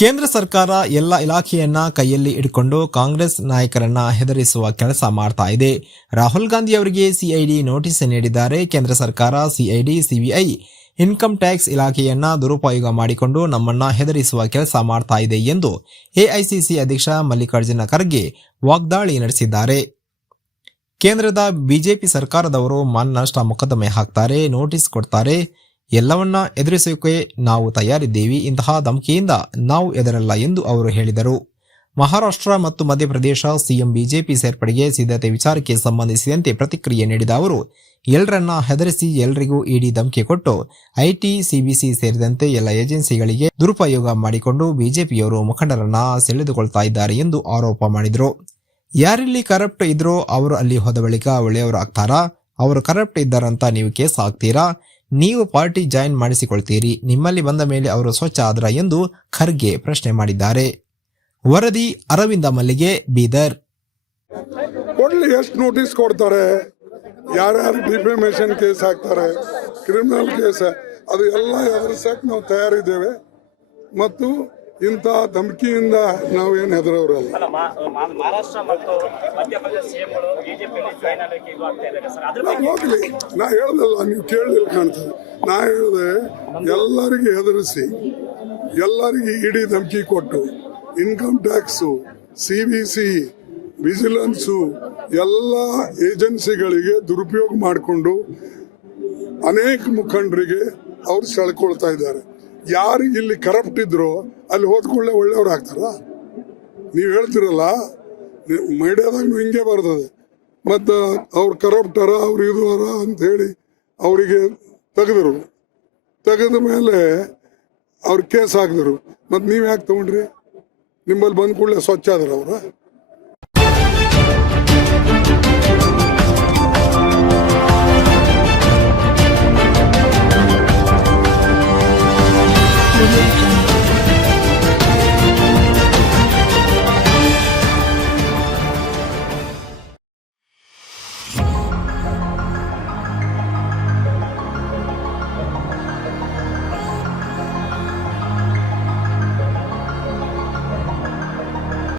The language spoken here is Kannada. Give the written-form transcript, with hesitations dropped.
ಕೇಂದ್ರ ಸರ್ಕಾರ ಎಲ್ಲ ಇಲಾಖೆಯನ್ನ ಕೈಯಲ್ಲಿ ಇಟ್ಕೊಂಡು ಕಾಂಗ್ರೆಸ್ ನಾಯಕರನ್ನ ಹೆದರಿಸುವ ಕೆಲಸ ಮಾಡ್ತಾ ಇದೆ. ರಾಹುಲ್ ಗಾಂಧಿ ಅವರಿಗೆ ಸಿಐಡಿ ನೋಟಿಸ್ ನೀಡಿದ್ದಾರೆ. ಕೇಂದ್ರ ಸರ್ಕಾರ ಸಿಐಡಿ, ಸಿಬಿಐ, ಇನ್ಕಮ್ ಟ್ಯಾಕ್ಸ್ ಇಲಾಖೆಯನ್ನ ದುರುಪಯೋಗ ಮಾಡಿಕೊಂಡು ನಮ್ಮನ್ನ ಹೆದರಿಸುವ ಕೆಲಸ ಮಾಡ್ತಾ ಇದೆ ಎಂದು ಎಐಸಿಸಿ ಅಧ್ಯಕ್ಷ ಮಲ್ಲಿಕಾರ್ಜುನ ಖರ್ಗೆ ವಾಗ್ದಾಳಿ ನಡೆಸಿದ್ದಾರೆ. ಕೇಂದ್ರದ ಬಿಜೆಪಿ ಸರ್ಕಾರದವರು ಮಾನನಷ್ಟ ಮೊಕದ್ದಮೆ ಹಾಕ್ತಾರೆ, ನೋಟಿಸ್ ಕೊಡ್ತಾರೆ, ಎಲ್ಲವನ್ನ ಎದುರಿಸೋಕೆ ನಾವು ತಯಾರಿದ್ದೇವೆ. ಇಂತಹ ಧಮಕಿಯಿಂದ ನಾವು ಎದುರಲ್ಲ ಎಂದು ಅವರು ಹೇಳಿದರು. ಮಹಾರಾಷ್ಟ್ರ ಮತ್ತು ಮಧ್ಯಪ್ರದೇಶ ಸಿಎಂ ಬಿಜೆಪಿ ಸೇರ್ಪಡೆಗೆ ಸಿದ್ಧತೆ ವಿಚಾರಕ್ಕೆ ಸಂಬಂಧಿಸಿದಂತೆ ಪ್ರತಿಕ್ರಿಯೆ ನೀಡಿದ ಅವರು, ಎಲ್ಲರನ್ನ ಹೆದರಿಸಿ ಎಲ್ಲರಿಗೂ ಇಡಿ ಧಮಕಿ ಕೊಟ್ಟು ಐಟಿ, ಸಿಬಿಸಿ ಸೇರಿದಂತೆ ಎಲ್ಲ ಏಜೆನ್ಸಿಗಳಿಗೆ ದುರುಪಯೋಗ ಮಾಡಿಕೊಂಡು ಬಿಜೆಪಿಯವರು ಮುಖಂಡರನ್ನ ಸೆಳೆದುಕೊಳ್ತಾ ಇದ್ದಾರೆ ಎಂದು ಆರೋಪ ಮಾಡಿದರು. ಯಾರಲ್ಲಿ ಕರಪ್ಟ್ ಇದ್ರೋ ಅವರು ಅಲ್ಲಿ ಹೋದ ಬಳಿಕ ಒಳ್ಳೆಯವರು ಆಗ್ತಾರಾ? ಅವರು ಕರಪ್ಟ್ ಇದ್ದಾರಂತ ನೀವು ಕೇಸ್ ಹಾಕ್ತೀರಾ? ನೀವು ಪಾರ್ಟಿ ಜಾಯಿನ್ ಮಾಡಿಸಿಕೊಳ್ತೀರಿ, ನಿಮ್ಮಲ್ಲಿ ಬಂದ ಮೇಲೆ ಅವರು ಸ್ವಚ್ಛ ಆದ್ರ ಎಂದು ಖರ್ಗೆ ಪ್ರಶ್ನೆ ಮಾಡಿದ್ದಾರೆ. ವರದಿ ಅರವಿಂದ ಮಲ್ಲಿಗೆ, ಬೀದರ್. ಎಷ್ಟು ನೋಟಿಸ್ ಕೊಡ್ತಾರೆ, ಯಾರ್ಯಾರು ಡಿಫೇಮೇಷನ್ ಕೇಸ್ ಹಾಕ್ತಾರೆ, ಕ್ರಿಮಿನಲ್ ಕೇಸ್, ಅದು ಎಲ್ಲ ಎದುರಿಸಕ್ಕೆ ನಾವು ತಯಾರಿದ್ದೇವೆ. ಮತ್ತು ಇಂಥ ಧಮಕಿಯಿಂದ ನಾವೇನು ಹೆದರವ್ರಲ್ಲ. ಹೋಗ್ಲಿ, ನಾ ಹೇಳ್ದಲ್ಲ, ನೀವು ಕೇಳಲಿಲ್ಲ ಕಾಣ್ತದೆ. ನಾ ಹೇಳಿದೆ ಎಲ್ಲರಿಗೆ ಹೆದರಿಸಿ, ಎಲ್ಲರಿಗೆ ಇಡೀ ಧಮಕಿ ಕೊಟ್ಟು, ಇನ್ಕಮ್ ಟ್ಯಾಕ್ಸು, ಸಿಬಿಸಿ, ವಿಜಿಲೆನ್ಸು ಎಲ್ಲ ಏಜೆನ್ಸಿಗಳಿಗೆ ದುರುಪಯೋಗ ಮಾಡಿಕೊಂಡು ಅನೇಕ ಮುಖಂಡರಿಗೆ ಅವ್ರು ಸೆಳ್ಕೊಳ್ತಾ ಇದ್ದಾರೆ. ಯಾರು ಇಲ್ಲಿ ಕರಪ್ಟ್ ಇದ್ರೋ ಅಲ್ಲಿ ಹೋದ್ಕೊಳ್ಳೆ ಒಳ್ಳೆಯವ್ರು ಆಗ್ತಾರ? ನೀವು ಹೇಳ್ತಿರಲ್ಲ, ಮೀಡಿಯಾದಾಗ ಹಿಂಗೆ ಬರ್ತದೆ. ಮತ್ತು ಅವ್ರು ಕರಪ್ಟರ, ಅವ್ರು ಇದುವರ ಅಂಥೇಳಿ ಅವರಿಗೆ ತೆಗೆದ ಮೇಲೆ ಅವ್ರು ಕೇಸ್ ಹಾಕಿದ್ರು. ಮತ್ತು ನೀವು ಯಾಕೆ ತೊಗೊಂಡ್ರಿ? ನಿಮ್ಮಲ್ಲಿ ಬಂದ ಕೂಡಲೇ ಸ್ವಚ್ಛ ಆದ್ರ ಅವ್ರ?